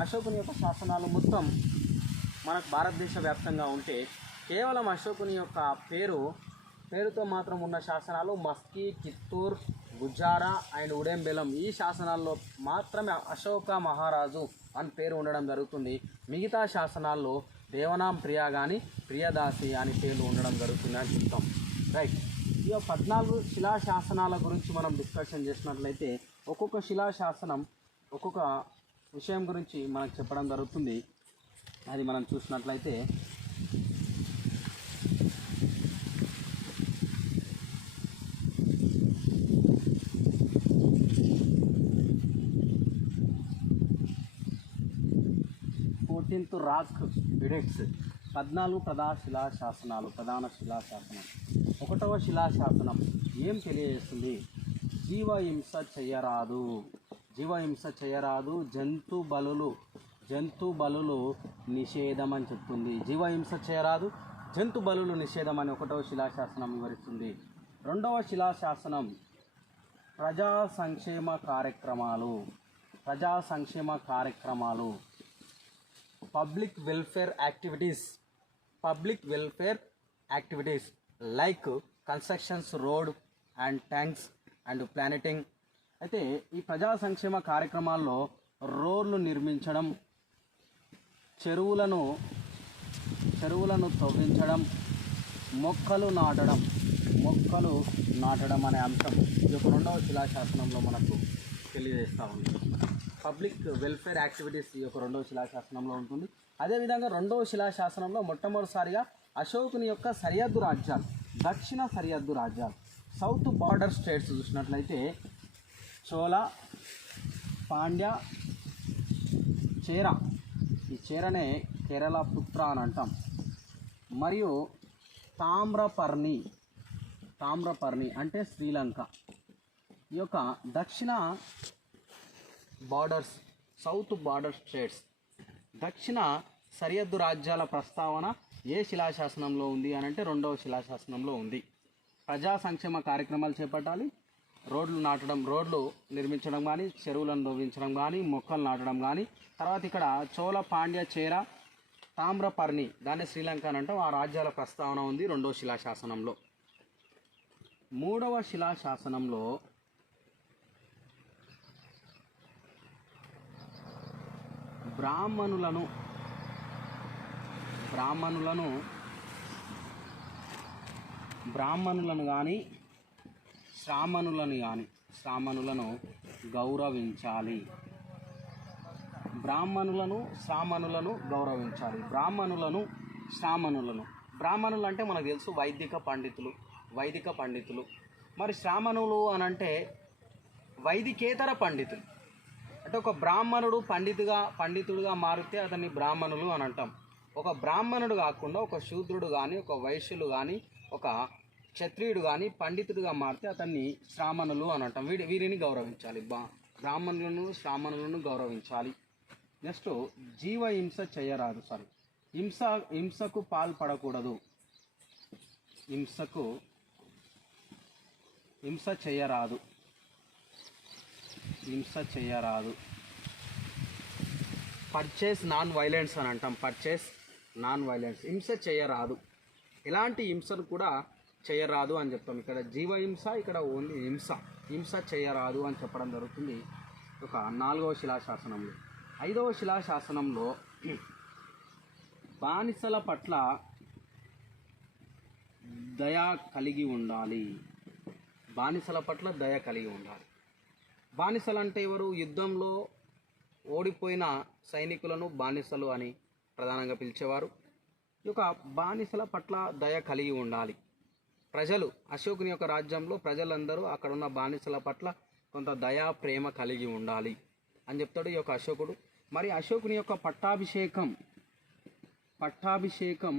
అశోకుని యొక్క శాసనాలు మొత్తం మనకు భారతదేశ వ్యాప్తంగా ఉంటే కేవలం అశోకుని యొక్క పేరుతో మాత్రం ఉన్న శాసనాలు మస్కీ, కిత్తూర్, గుజ్జారా అండ్ ఉడెంబెలాం ఈ శాసనాల్లో మాత్రమే అశోక మహారాజు అని పేరు ఉండడం జరుగుతుంది. మిగతా శాసనాల్లో దేవనాం ప్రియ కానీ ప్రియదాసి అని పేర్లు ఉండడం జరుగుతుంది అని చెప్తాం. రైట్, ఈ 14 శిలాశాసనాల గురించి మనం డిస్కషన్ చేసినట్లయితే ఒక్కొక్క శిలాశాసనం ఒక్కొక్క విషయం గురించి మనకు చెప్పడం జరుగుతుంది. అది మనం చూసినట్లయితే రాక్ ఎడిక్ట్స్ 14 ప్రధాన శిలాశాసనం. 1వ శిలాశాసనం ఏం తెలియజేస్తుంది? జీవహింస చేయరాదు, జంతు బలులు నిషేధం అని చెప్తుంది. జీవహింస చేయరాదు, జంతు బలులు నిషేధం అని 1వ శిలాశాసనం వివరిస్తుంది. 2వ శిలాశాసనం ప్రజా సంక్షేమ కార్యక్రమాలు public welfare activities like constructions, road and tanks and planting. అయితే ఈ ప్రజా సంక్షేమ కార్యక్రమాల్లో రోడ్లు నిర్మించడం, చెరువులను తవ్వించడం, మొక్కలు నాటడం అనే అంశం ఈ యొక్క 2వ శిలాశాసనంలో మనకు తెలియజేస్తూ ఉంది. పబ్లిక్ వెల్ఫేర్ యాక్టివిటీస్ ఈ యొక్క 2వ శిలాశాసనంలో ఉంటుంది. అదేవిధంగా 2వ శిలాశాసనంలో మొట్టమొదటిసారిగా అశోకుని యొక్క సరిహద్దు రాజ్యాలు, దక్షిణ సరిహద్దు రాజ్యాలు, సౌత్ బార్డర్ స్టేట్స్ చూసినట్లయితే చోళ, పాండ్య, చేర, ఈ చేరనే కేరళ పుత్ర అని అంటాం, మరియు తామ్రపర్ణి అంటే శ్రీలంక. ఈ యొక్క దక్షిణ బార్డర్స్, సౌత్ బార్డర్ స్టేట్స్, దక్షిణ సరిహద్దు రాజ్యాల ప్రస్తావన ఏ శిలాశాసనంలో ఉంది అని అంటే 2వ శిలాశాసనంలో ఉంది. ప్రజా సంక్షేమ కార్యక్రమాలు చేపట్టాలి, రోడ్లు నిర్మించడం కానీ, చెరువులను తవ్వించడం కానీ, మొక్కలు నాటడం కానీ. తర్వాత ఇక్కడ చోళ, పాండ్య, చేర, తామ్రపర్ణి, దాన్ని శ్రీలంక అని అంటాం, ఆ రాజ్యాల ప్రస్తావన ఉంది 2వ శిలాశాసనంలో. 3వ శిలాశాసనంలో బ్రాహ్మణులను కానీ శ్రామణులను గౌరవించాలి. శ్రామణులను బ్రాహ్మణులు అంటే మనకు తెలుసు వైదిక పండితులు. మరి శ్రామణులు అని అంటే వైదికేతర పండితులు. అంటే ఒక బ్రాహ్మణుడు పండితుడుగా మారితే అతన్ని బ్రాహ్మణులు అని అంటాం. ఒక బ్రాహ్మణుడు కాకుండా ఒక శూద్రుడు కానీ, ఒక వైశ్యులు కానీ, ఒక క్షత్రియుడు కానీ పండితుడిగా మారితే అతన్ని శ్రామణులు అని అంటాం. వీరిని గౌరవించాలి. బ్రాహ్మణులను శ్రామణులను గౌరవించాలి. నెక్స్ట్, జీవహింస చేయరాదు. హింసకు పాల్పడకూడదు. హింస చేయరాదు. పర్చేస్ నాన్ వైలెన్స్ అని అంటాం. హింస చేయరాదు. ఎలాంటి హింసను కూడా చేయరాదు అని చెప్తాం. ఇక్కడ జీవహింస, ఇక్కడ ఓన్లీ హింస చేయరాదు అని చెప్పడం జరుగుతుంది ఒక 4వ శిలాశాసనంలో. 5వ శిలాశాసనంలో బానిసల పట్ల దయ కలిగి ఉండాలి. బానిసలు అంటే ఎవరు? యుద్ధంలో ఓడిపోయిన సైనికులను బానిసలు అని ప్రధానంగా పిలిచేవారు. ఈ యొక్క బానిసల పట్ల దయ కలిగి ఉండాలి. అశోకుని యొక్క రాజ్యంలో ప్రజలందరూ అక్కడ ఉన్న బానిసల పట్ల కొంత దయా ప్రేమ కలిగి ఉండాలి అని చెప్తాడు ఈ యొక్క అశోకుడు. మరి అశోకుని యొక్క పట్టాభిషేకం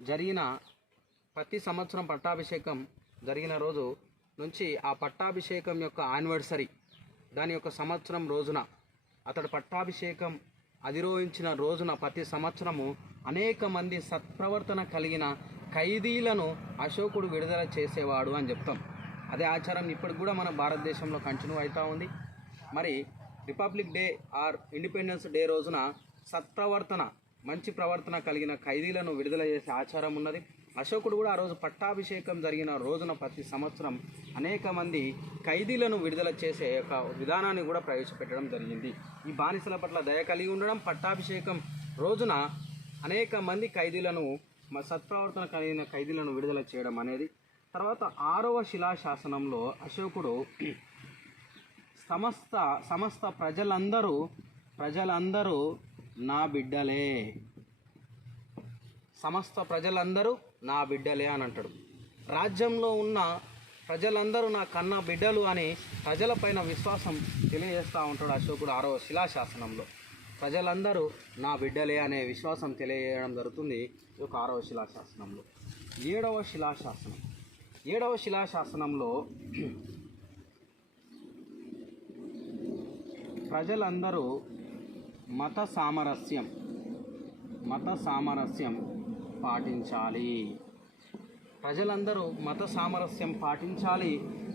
జరిగిన ప్రతి సంవత్సరం పట్టాభిషేకం జరిగిన రోజు నుంచి ఆ పట్టాభిషేకం యొక్క యానివర్సరీ, దాని యొక్క సంవత్సరం రోజున, అతడు పట్టాభిషేకం అధిరోహించిన రోజున ప్రతి సంవత్సరము అనేక మంది సత్ప్రవర్తన కలిగిన ఖైదీలను అశోకుడు విడుదల చేసేవాడు అని చెప్తాం. అదే ఆచారం ఇప్పటికి కూడా మన భారతదేశంలో కంటిన్యూ అవుతూ ఉంది. మరి republic day or independence day రోజున మంచి ప్రవర్తన కలిగిన ఖైదీలను విడుదల చేసే ఆచారం ఉన్నది. అశోకుడు కూడా ఆ రోజు పట్టాభిషేకం జరిగిన రోజున ప్రతి సంవత్సరం అనేక మంది ఖైదీలను విడుదల చేసే ఒక విధానాన్ని కూడా ప్రవేశపెట్టడం జరిగింది. ఈ బానిసల పట్ల దయ కలిగి ఉండడం, పట్టాభిషేకం రోజున అనేక మంది ఖైదీలను, సత్ప్రవర్తన కలిగిన ఖైదీలను విడుదల చేయడం అనేది. తర్వాత 6వ శిలాశాసనంలో అశోకుడు సమస్త ప్రజలందరూ నా బిడ్డలే, అని అంటాడు. రాజ్యంలో ఉన్న ప్రజలందరూ నా కన్న బిడ్డలు అని ప్రజలపైన విశ్వాసం తెలియజేస్తూ ఉంటాడు అశోకుడు 6వ శిలాశాసనంలో. ప్రజలందరూ నా బిడ్డలే అనే విశ్వాసం తెలియజేయడం జరుగుతుంది ఈ యొక్క 6వ శిలాశాసనంలో. 7వ శిలాశాసనంలో ప్రజలందరూ మత సామరస్యం పాటించాలి.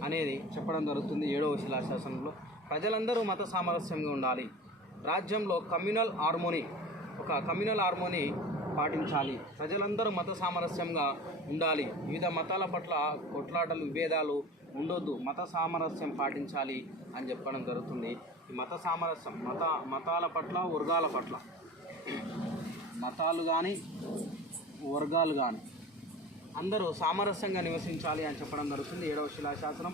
అనేది చెప్పడం జరుగుతుంది 7వ శిలాశాసనంలో. ప్రజలందరూ మత సామరస్యంగా ఉండాలి. రాజ్యంలో కమ్యూనల్ హార్మోనీ పాటించాలి. ప్రజలందరూ మత సామరస్యంగా ఉండాలి. వివిధ మతాల పట్ల కొట్లాటలు, విభేదాలు ఉండొద్దు, మత సామరస్యం పాటించాలి అని చెప్పడం జరుగుతుంది. ఈ మత సామరస్యం మతాల పట్ల, వర్గాల పట్ల, మతాలు కానీ వర్గాలు కానీ అందరూ సామరస్యంగా నివసించాలి అని చెప్పడం జరుగుతుంది 7వ శిలాశాసనం.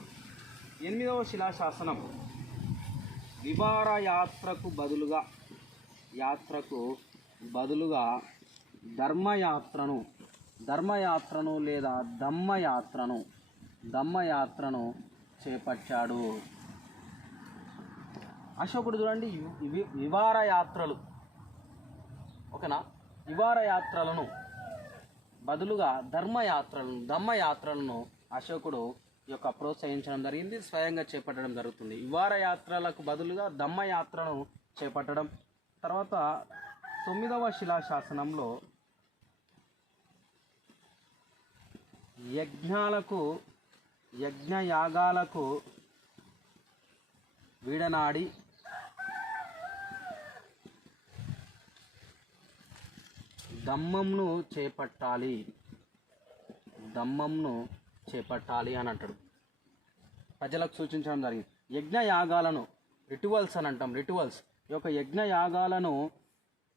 8వ శిలాశాసనం విహారయాత్రకు బదులుగా ధర్మయాత్రను లేదా దమ్మయాత్రను చేపట్టాడు. అశోకుడు చూడండి, విహారయాత్రలు ఓకేనా, విహారయాత్రలను బదులుగా దమ్మయాత్రలను అశోకుడు యొక్క ప్రోత్సహించడం జరిగింది, స్వయంగా చేపట్టడం జరుగుతుంది. విహారయాత్రలకు బదులుగా దమ్మయాత్రను చేపట్టడం. తర్వాత 9వ శిలాశాసనంలో యజ్ఞయాగాలకు వీడనాడి దమ్మంను చేపట్టాలి అని అంటాడు. ప్రజలకు సూచించడం జరిగింది. యజ్ఞయాగాలను రిటువల్స్ అని అంటాం. రిటువల్స్ ఈ యొక్క యజ్ఞయాగాలను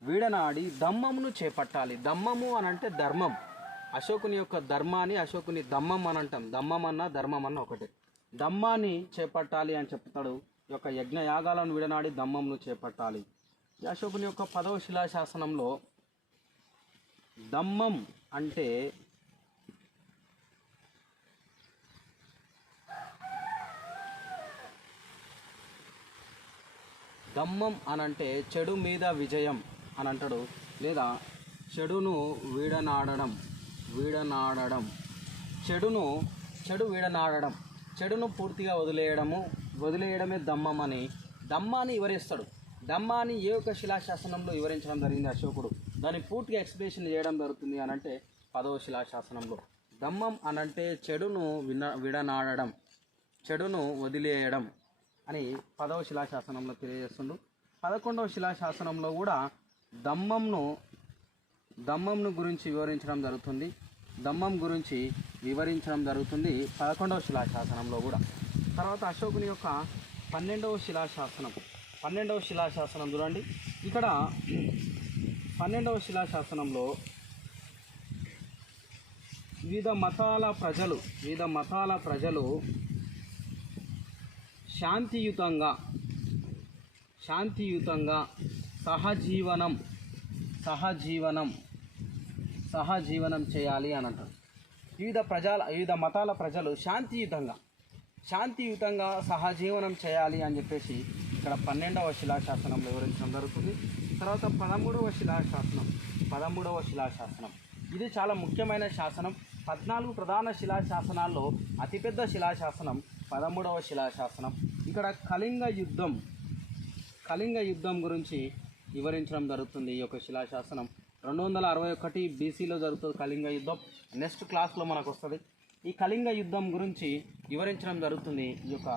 వీడనాడి దమ్మమును చేపట్టాలి. దమ్మము అని అంటే ధర్మం. అశోకుని యొక్క ధర్మాన్ని అశోకుని దమ్మం అని అంటాం. దమ్మం అన్న ధర్మం అన్న ఒకటే. దమ్మాన్ని చేపట్టాలి అని చెప్తాడు. ఈ యొక్క యజ్ఞయాగాలను వీడనాడి దమ్మమును చేపట్టాలి. ఈ అశోకుని యొక్క 10వ శిలాశాసనంలో దమ్మం అంటే దమ్మం అనంటే చెడు మీద విజయం అని అంటాడు. లేదా చెడును వీడనాడడం చెడు వీడనాడడం, చెడును పూర్తిగా వదిలేయడమే దమ్మం అని దమ్మాన్ని వివరిస్తాడు. దమ్మాన్ని ఏ ఒక్క శిలాశాసనంలో వివరించడం జరిగింది అశోకుడు. దాన్ని పూర్తిగా ఎక్స్ప్లెనేషన్ చేయడం జరుగుతుంది అని అంటే 10వ శిలాశాసనంలో. దమ్మం అనంటే చెడును విడనాడడం, చెడును వదిలేయడం అని 10వ శిలాశాసనంలో తెలియజేస్తుండు. 11వ శిలాశాసనంలో కూడా దమ్మంను గురించి వివరించడం జరుగుతుంది. దమ్మం గురించి వివరించడం జరుగుతుంది 11వ శిలాశాసనంలో కూడా. తర్వాత అశోకుని యొక్క 12వ శిలాశాసనం చూడండి. ఇక్కడ 12వ శిలాశాసనంలో వివిధ మతాల ప్రజలు శాంతియుతంగా సహజీవనం చేయాలి అని అంటారు. వివిధ మతాల ప్రజలు శాంతియుతంగా సహజీవనం చేయాలి అని చెప్పేసి ఇక్కడ 12వ శిలాశాసనంలో వివరించడం జరుగుతుంది. తర్వాత 13వ శిలాశాసనం ఇది చాలా ముఖ్యమైన శాసనం. 14 ప్రధాన శిలాశాసనాల్లో అతిపెద్ద శిలాశాసనం 13వ శిలాశాసనం. ఇక్కడ కళింగ యుద్ధం గురించి వివరించడం జరుగుతుంది. ఈ యొక్క శిలాశాసనం 261 BCలో జరుగుతుంది కళింగ యుద్ధం. నెక్స్ట్ క్లాస్లో మనకు వస్తుంది. ఈ కళింగ యుద్ధం గురించి వివరించడం జరుగుతుంది ఈ యొక్క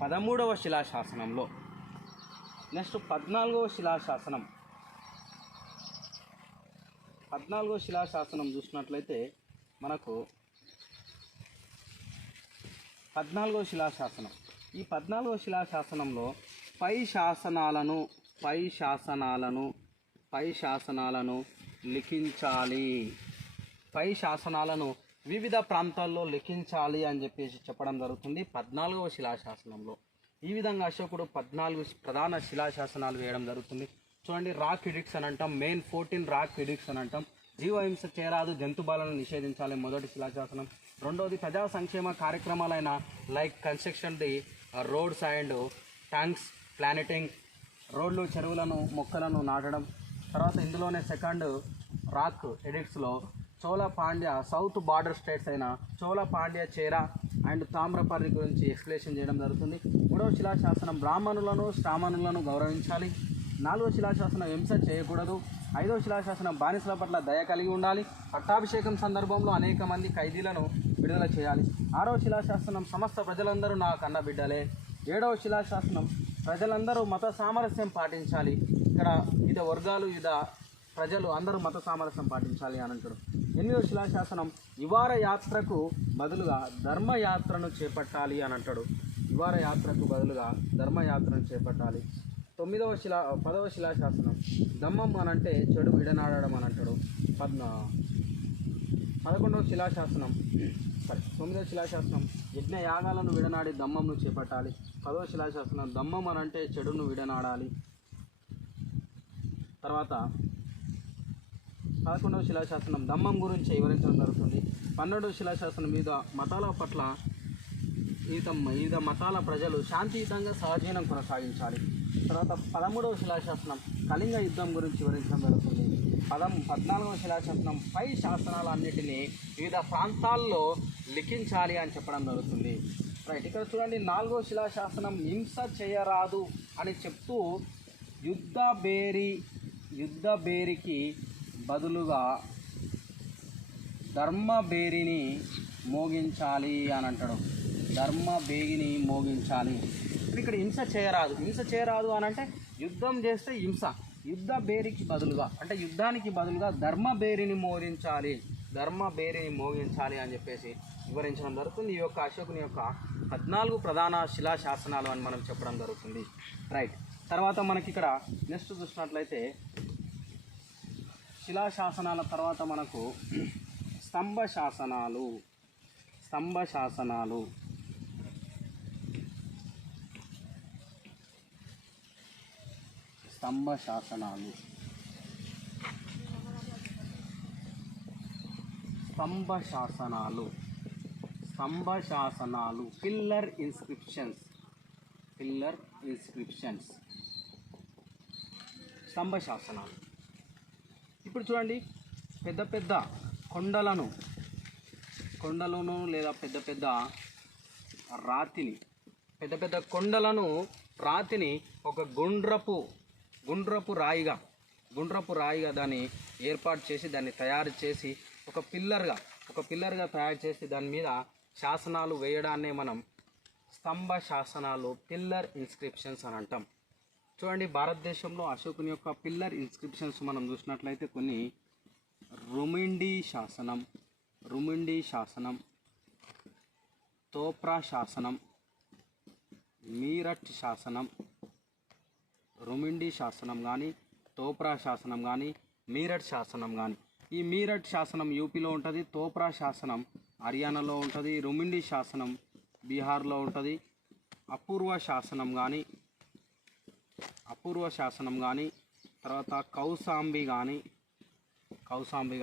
13వ శిలాశాసనంలో. నెక్స్ట్ 14వ శిలాశాసనం చూసినట్లయితే మనకు 14వ శిలాశాసనం. ఈ 14వ శిలాశాసనంలో పై శాసనాలను లిఖించాలి. పై శాసనాలను వివిధ ప్రాంతాల్లో లిఖించాలి అని చెప్పేసి చెప్పడం జరుగుతుంది 14వ శిలాశాసనంలో. ఈ విధంగా అశోకుడు 14 ప్రధాన శిలాశాసనాలు వేయడం జరుగుతుంది. చూడండి, రాక్ ఎడిక్ట్స్ అని అంటాం. మెయిన్ 14 రాక్ ఎడిక్ట్స్ అని అంటాం. జీవహింస చేయరాదు, జంతుబాలను నిషేధించాలి మొదటి శిలాశాసనం. రెండవది ప్రజా సంక్షేమ కార్యక్రమాలైన like construction the roads and tanks, planting, రోడ్లు, చెరువులను, మొక్కలను నాటడం. తర్వాత ఇందులోనే సెకండ్ రాక్ ఎడిక్ట్స్లో Chola Pandya south border states అయిన చోళ పాండ్య, చేరా అండ్ తామ్రపర్రి గురించి ఎక్స్ప్లెనేషన్ చేయడం జరుగుతుంది. 3వ శిలాశాసనం బ్రాహ్మణులను, శ్రామణులను గౌరవించాలి. 4వ శిలాశాసనం హింస చేయకూడదు. 5వ శిలాశాసనం బానిసల పట్ల దయ కలిగి ఉండాలి. పట్టాభిషేకం సందర్భంలో అనేక మంది ఖైదీలను విడుదల చేయాలి. 6వ శిలాశాసనం సమస్త ప్రజలందరూ నా కన్న బిడ్డలే. 7వ శిలాశాసనం ప్రజలందరూ మత సామరస్యం పాటించాలి. ఇక్కడ వివిధ వర్గాలు, వివిధ ప్రజలు అందరూ మత సామరస్యం పాటించాలి అని అంటాడు. 8వ శిలాశాసనం వివార యాత్రకు బదులుగా ధర్మయాత్రను చేపట్టాలి అని అంటాడు. వివార యాత్రకు బదులుగా ధర్మయాత్రను చేపట్టాలి. 10వ శిలాశాసనం దమ్మం అని అంటే చెడు విడనాడడం అని అంటాడు. 11వ శిలాశాసనం 9వ శిలాశాసనం యజ్ఞయాగాలను విడనాడి దమ్మంను చేపట్టాలి. 10వ శిలాశాసనం దమ్మం అని అంటే చెడును విడనాడాలి. తర్వాత 11వ శిలాశాసనం దమ్మం గురించి వివరించడం జరుగుతుంది. 12వ శిలాశాసనం వివిధ మతాల ప్రజలు శాంతియుతంగా సహజీవనం కొనసాగించాలి. తర్వాత 13వ శిలాశాసనం కళింగ యుద్ధం గురించి వివరించడం జరుగుతుంది. 14వ శిలాశాసనం పై శాసనాలన్నిటినీ వివిధ ప్రాంతాల్లో లిఖించాలి అని చెప్పడం జరుగుతుంది. రైట్, ఇక్కడ చూడండి, 4వ శిలాశాసనం హింస చేయరాదు అని చెప్తూ యుద్ధ బేరీ యుద్ధ బేరికి బదులుగా ధర్మ బేరిని మోగించాలి అని అంటాడు. ధర్మ బేగిని మోగించాలి. ఇక్కడ హింస చేయరాదు. హింస చేయరాదు అని అంటే యుద్ధం చేస్తే హింస. యుద్ధ బేరికి బదులుగా అంటే యుద్ధానికి బదులుగా ధర్మ బేరిని మోగించాలి, ధర్మ బేరిని మోగించాలి అని చెప్పేసి వివరించడం జరుగుతుంది. ఈ యొక్క అశోకుని యొక్క 14 ప్రధాన శిలా శాసనాలు అని మనం చెప్పడం జరుగుతుంది. రైట్. తర్వాత మనకి ఇక్కడ నెక్స్ట్ చూసినట్లయితే శిలా శాసనాల తర్వాత మనకు స్తంభ శాసనాలు. స్తంభ శాసనాలు స్తంభ శాసనాలు స్తంభ శాసనాలు స్తంభ శాసనాలు పిల్లర్ ఇన్స్క్రిప్షన్స్. పిల్లర్ ఇన్స్క్రిప్షన్స్ స్తంభ శాసనాలు. ఇప్పుడు చూడండి, పెద్ద పెద్ద కొండలను లేదా పెద్ద పెద్ద రాతిని ఒక గుండ్రపు రాయిగా దాన్ని ఏర్పాటు చేసి దాన్ని తయారు చేసి ఒక పిల్లర్గా తయారు చేసి దాని మీద శాసనాలు వేయడాన్నే మనం స్తంభ శాసనాలు, పిల్లర్ ఇన్స్క్రిప్షన్స్ అని అంటాం. చూడండి, భారతదేశంలో అశోకుని యొక్క పిల్లర్ ఇన్స్క్రిప్షన్స్ మనం చూసినట్లయితే కొన్ని రుమిండి శాసనం, తోప్రా శాసనం, మీరట్ శాసనం. రుమిండి శాసనం కానీ, తోప్రా శాసనం కానీ, మీరట్ శాసనం కానీ. ఈ మీరట్ శాసనం యూపీలో ఉంటుంది, తోప్రా శాసనం హర్యానాలో ఉంటుంది, రుమిండి శాసనం బీహార్లో ఉంటుంది. అపూర్వ శాసనం కానీ తర్వాత కౌసాంబి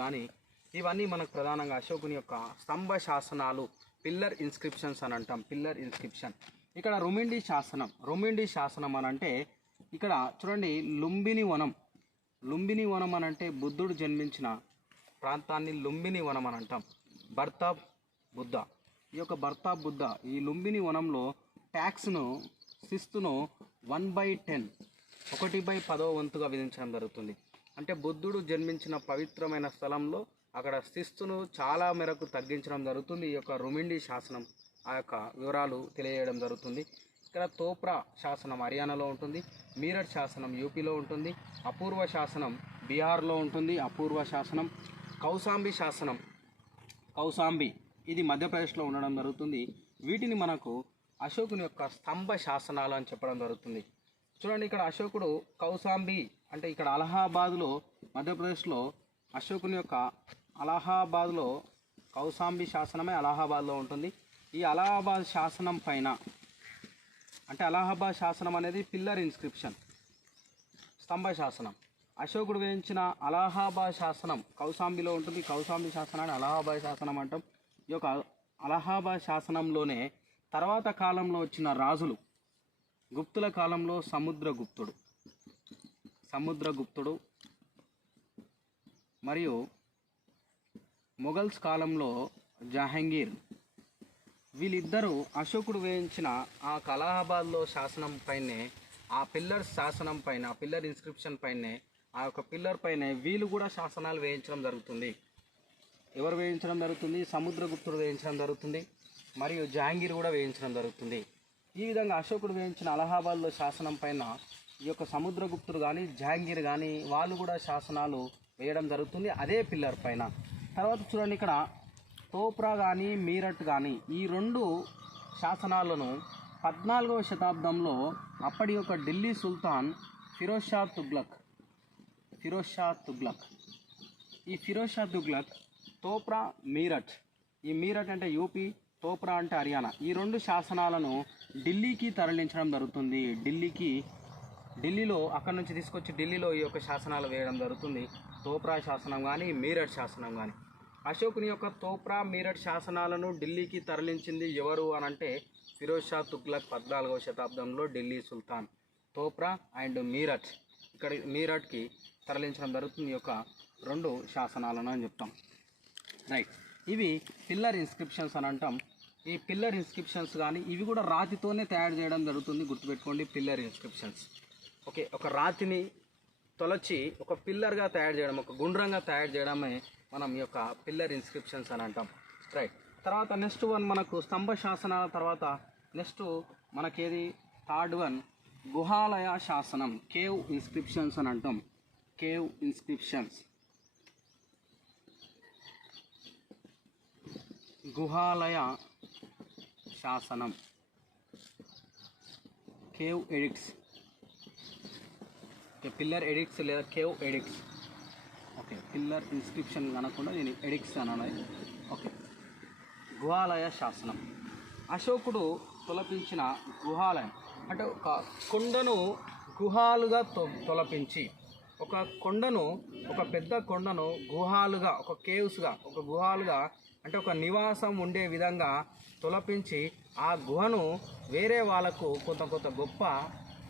కానీ ఇవన్నీ మనకు ప్రధానంగా అశోకుని యొక్క స్తంభ శాసనాలు, పిల్లర్ ఇన్స్క్రిప్షన్స్ అని అంటాం. Pillar inscription. ఇక్కడ రుమిండి శాసనం అని అంటే ఇక్కడ చూడండి, లుంబిని వనం అని అంటే బుద్ధుడు జన్మించిన ప్రాంతాన్ని లుంబిని వనం అని అంటాం. బర్తాబ్ బుద్ధ, ఈ యొక్క బర్తాబ్ బుద్ధ ఈ లుంబిని వనంలో శిస్తును 1/10 1/10వ వంతుగా విధించడం జరుగుతుంది. అంటే బుద్ధుడు జన్మించిన పవిత్రమైన స్థలంలో అక్కడ శిస్తును చాలా మేరకు తగ్గించడం జరుగుతుంది. ఈ యొక్క రుమిండి శాసనం ఆ యొక్క వివరాలు తెలియజేయడం జరుగుతుంది. ఇక్కడ తోప్రా శాసనం హర్యానాలో ఉంటుంది, మీరట్ శాసనం యూపీలో ఉంటుంది, అపూర్వ శాసనం బీహార్లో ఉంటుంది. అపూర్వ శాసనం కౌసాంబి ఇది మధ్యప్రదేశ్లో ఉండడం జరుగుతుంది. వీటిని మనకు అశోకుని యొక్క స్తంభ శాసనాలు అని చెప్పడం జరుగుతుంది. చూడండి, ఇక్కడ అశోకుడు కౌసాంబి అంటే ఇక్కడ అలహాబాద్లో, మధ్యప్రదేశ్లో అశోకుని యొక్క అలహాబాద్లో కౌసాంబి శాసనమే అలహాబాద్లో ఉంటుంది. ఈ అలహాబాద్ శాసనం పైన అంటే అలహాబాద్ శాసనం అనేది పిల్లర్ ఇన్స్క్రిప్షన్, స్తంభ శాసనం. అశోకుడు వేయించిన అలహాబాద్ శాసనం కౌసాంబిలో ఉంటుంది. కౌసాంబి శాసనాన్ని అలహాబాద్ శాసనం అంటాం. ఈ యొక్క అలహాబాద్ శాసనంలోనే తర్వాత కాలంలో వచ్చిన రాజులు, గుప్తుల కాలంలో సముద్రగుప్తుడు మరియు మొఘల్స్ కాలంలో జహాంగీర్, వీళ్ళిద్దరూ అశోకుడు వేయించిన ఆ అలహాబాద్లో శాసనం పైనే, ఆ పిల్లర్ శాసనం పైన, పిల్లర్ ఇన్స్క్రిప్షన్ పైనే, ఆ యొక్క పిల్లర్ పైనే వీళ్ళు కూడా శాసనాలు వేయించడం జరుగుతుంది. ఎవరు వేయించడం జరుగుతుంది? సముద్రగుప్తుడు వేయించడం జరుగుతుంది మరియు జహాంగీర్ కూడా వేయించడం జరుగుతుంది. ఈ విధంగా అశోకుడు వేయించిన అలహాబాద్లో శాసనం పైన ఈ యొక్క సముద్రగుప్తుడు కానీ జహాంగీర్ కానీ వాళ్ళు కూడా శాసనాలు వేయడం జరుగుతుంది అదే పిల్లర్ పైన. తర్వాత చూడండి, ఇక్కడ తోప్రా కానీ మీరట్ కానీ ఈ రెండు శాసనాలను 14వ శతాబ్దంలో అప్పటి యొక్క ఢిల్లీ సుల్తాన్ ఫిరోజ్ షా తుగ్లక్ తోప్రా మీరట్, ఈ మీరట్ అంటే యూపీ, తోప్రా అంటే హర్యానా, ఈ రెండు శాసనాలను ఢిల్లీకి తరలించడం జరుగుతుంది. ఢిల్లీలో అక్కడి నుంచి తీసుకొచ్చి ఢిల్లీలో ఈ యొక్క శాసనాలు వేయడం జరుగుతుంది. తోప్రా శాసనం కానీ మీరట్ శాసనం కానీ. అశోకుని యొక్క తోప్రా మీరట్ శాసనాలను ఢిల్లీకి తరలించింది ఎవరు అని అంటే ఫిరోజ్ షా తుగ్లక్ 14వ శతాబ్దంలో ఢిల్లీ సుల్తాన్. తోప్రా అండ్ మీరట్, ఇక్కడ మీరట్కి తరలించడం జరుగుతుంది ఈ యొక్క రెండు శాసనాలను అని చెప్తాం. రైట్, ఇవి పిల్లర్ ఇన్స్క్రిప్షన్స్ అని అంటాం. ఈ పిల్లర్ ఇన్స్క్రిప్షన్స్ కానీ ఇవి కూడా రాతితోనే తయారు చేయడం జరుగుతుంది, గుర్తుపెట్టుకోండి. పిల్లర్ ఇన్స్క్రిప్షన్స్ ఓకే, ఒక రాతిని తొలచి ఒక పిల్లర్గా తయారు చేయడం, ఒక గుండ్రంగా తయారు చేయడమే మనం ఈ యొక్క పిల్లర్ ఇన్స్క్రిప్షన్స్ అని అంటాం. రైట్. తర్వాత నెక్స్ట్ వన్ మనకు స్తంభ శాసనాల తర్వాత నెక్స్ట్ మనకేది థర్డ్ వన్ గుహాలయ శాసనం, కేవ్ ఇన్స్క్రిప్షన్స్ అని అంటాం. కేవ్ ఇన్స్క్రిప్షన్స్, గుహాలయ శాసనం, cave edicts. Okay, pillar edicts లేదా cave edicts. Okay, pillar inscription అనకుండా నేను ఎడిక్ట్స్ అన్నది. ఓకే, గుహాలయ శాసనం. అశోకుడు తొలపించిన గుహాలయం అంటే ఒక కొండను గుహాలుగా తొలపించి, ఒక కొండను, ఒక పెద్ద కొండను గుహాలుగా, ఒక కేవ్స్గా, ఒక గుహాలుగా అంటే ఒక నివాసం ఉండే విధంగా తొలపించి ఆ గుహను వేరే వాళ్ళకు కొంత గొప్ప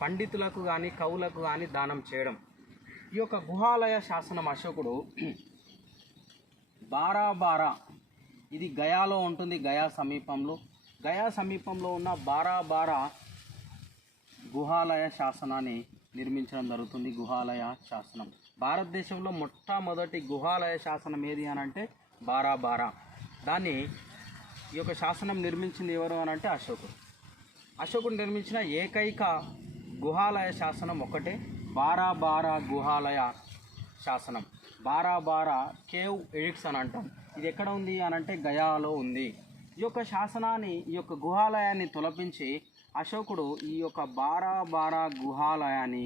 పండితులకు కానీ కవులకు కానీ దానం చేయడం. ఈ యొక్క గుహాలయ శాసనం అశోకుడు బారాబారా, ఇది గయాలో ఉంటుంది, గయా సమీపంలో ఉన్న బారాబారా గుహాలయ శాసనాన్ని నిర్మించడం జరుగుతుంది. గుహాలయ శాసనం భారతదేశంలో మొట్టమొదటి గుహాలయ శాసనం ఏది అని అంటే బారాబారా. దాన్ని ఈ యొక్క శాసనం నిర్మించింది ఎవరు అని అంటే అశోకుడు నిర్మించిన ఏకైక గుహాలయ శాసనం ఒకటే బారాబారా గుహాలయ శాసనం. బారాబారా కేవ్ ఎడిక్ట్స్ అని అంటాం. ఇది ఎక్కడ ఉంది అని అంటే గయాలో ఉంది. ఈ యొక్క శాసనాన్ని, ఈ యొక్క గుహాలయాన్ని తొలపించి అశోకుడు ఈ యొక్క బారాబారా గుహాలయాన్ని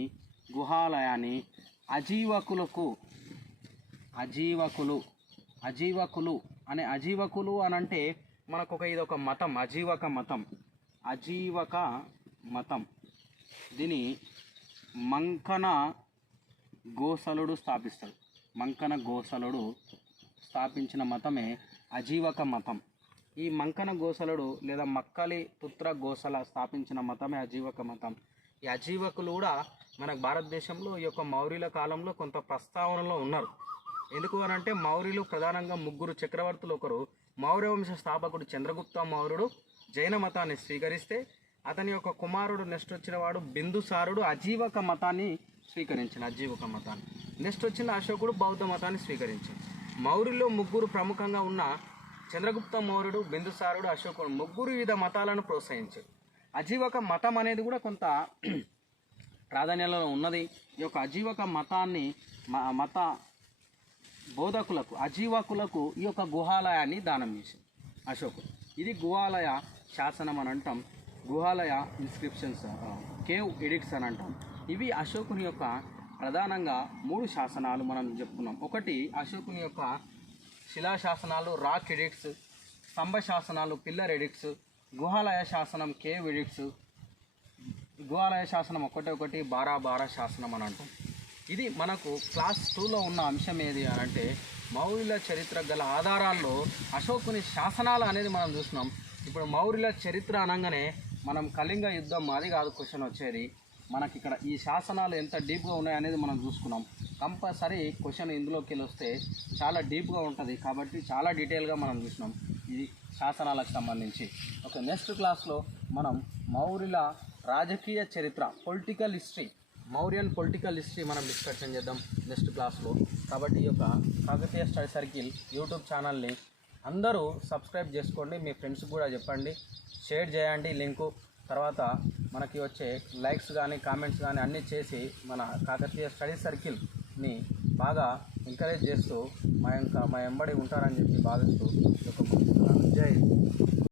అజీవకులు అని అంటే మనకు ఇదొక మతం, అజీవక మతం. దీని మంకన గోసలుడు స్థాపించిన మతమే అజీవక మతం. ఈ మంకన గోసలుడు లేదా మక్కలి పుత్ర గోసల స్థాపించిన మతమే అజీవక మతం. ఈ అజీవకులు కూడా మనకు భారతదేశంలో ఈ యొక్క మౌర్యుల కాలంలో కొంత ప్రస్తావనలో ఉన్నారు. ఎందుకు అని అంటే మౌర్యులు ప్రధానంగా ముగ్గురు చక్రవర్తులు. ఒకరు మౌర్య వంశ స్థాపకుడు చంద్రగుప్త మౌర్యుడు జైన మతాన్ని స్వీకరిస్తే, అతని యొక్క కుమారుడు నెక్స్ట్ వచ్చిన వాడు బిందుసారుడు అజీవక మతాన్ని స్వీకరించిన నెక్స్ట్ వచ్చిన అశోకుడు బౌద్ధ మతాన్ని స్వీకరించాడు. మౌర్యుల్లో ముగ్గురు ప్రముఖంగా ఉన్న చంద్రగుప్త మౌర్యుడు, బిందుసారుడు, అశోకుడు ముగ్గురు వివిధ మతాలను ప్రోత్సహించారు. అజీవక మతం అనేది కూడా కొంత ప్రాధాన్యతలో ఉన్నది. ఈ యొక్క అజీవక మతాన్ని మత బోధకులకు, అజీవకులకు ఈ యొక్క గుహాలయాన్ని దానం చేశారు అశోకుడు. ఇది గుహాలయ శాసనం అని అంటాం. గుహాలయ ఇన్స్క్రిప్షన్స్, కేవ్ ఎడిక్ట్స్ అని అంటాం. ఇవి అశోకుని యొక్క ప్రధానంగా 3 శాసనాలు మనం చెప్పుకున్నాం. ఒకటి అశోకుని యొక్క శిలాశాసనాలు, రాక్ ఎడిక్ట్స్, స్తంభ శాసనాలు, పిల్లర్ ఎడిక్ట్స్, గుహాలయ శాసనం, కేవ్ ఎడిక్ట్స్. గుహాలయ శాసనం ఒకటి బారాబారా శాసనం అని అంటాం. ఇది మనకు క్లాస్ 2లో ఉన్న అంశం ఏది అని అంటే మౌర్యుల చరిత్ర గల ఆధారాల్లో అశోకుని శాసనాలు అనేది మనం చూస్తున్నాం. ఇప్పుడు మౌర్యుల చరిత్ర అనగానే మనం కళింగ యుద్ధం అది కాదు క్వశ్చన్ వచ్చేది. మనకి ఇక్కడ ఈ శాసనాలు ఎంత డీప్గా ఉన్నాయనేది మనం చూసుకున్నాం. కంపల్సరీ క్వశ్చన్ ఇందులోకి వెళ్ళి వస్తే చాలా డీప్గా ఉంటుంది కాబట్టి చాలా డీటెయిల్గా మనం చూసినాం ఇది శాసనాలకు సంబంధించి. ఓకే, నెక్స్ట్ క్లాస్లో మనం మౌర్యుల రాజకీయ చరిత్ర, political history, Mauryan political history మనం డిస్కషన్ చేద్దాం నెక్స్ట్ క్లాస్లో. కాబట్టి ఈ యొక్క కాకతీయ స్టడీ సర్కిల్ యూట్యూబ్ ఛానల్ని అందరూ సబ్స్క్రైబ్ చేసుకోండి, మీ ఫ్రెండ్స్కి కూడా చెప్పండి, షేర్ చేయండి లింకు. తర్వాత మనకి వచ్చే లైక్స్ కానీ కామెంట్స్ కానీ అన్నీ చేసి మన కాకతీయ స్టడీ సర్కిల్ని బాగా ఎంకరేజ్ చేస్తూ మా వెంబడి ఉంటారని చెప్పి భావిస్తూ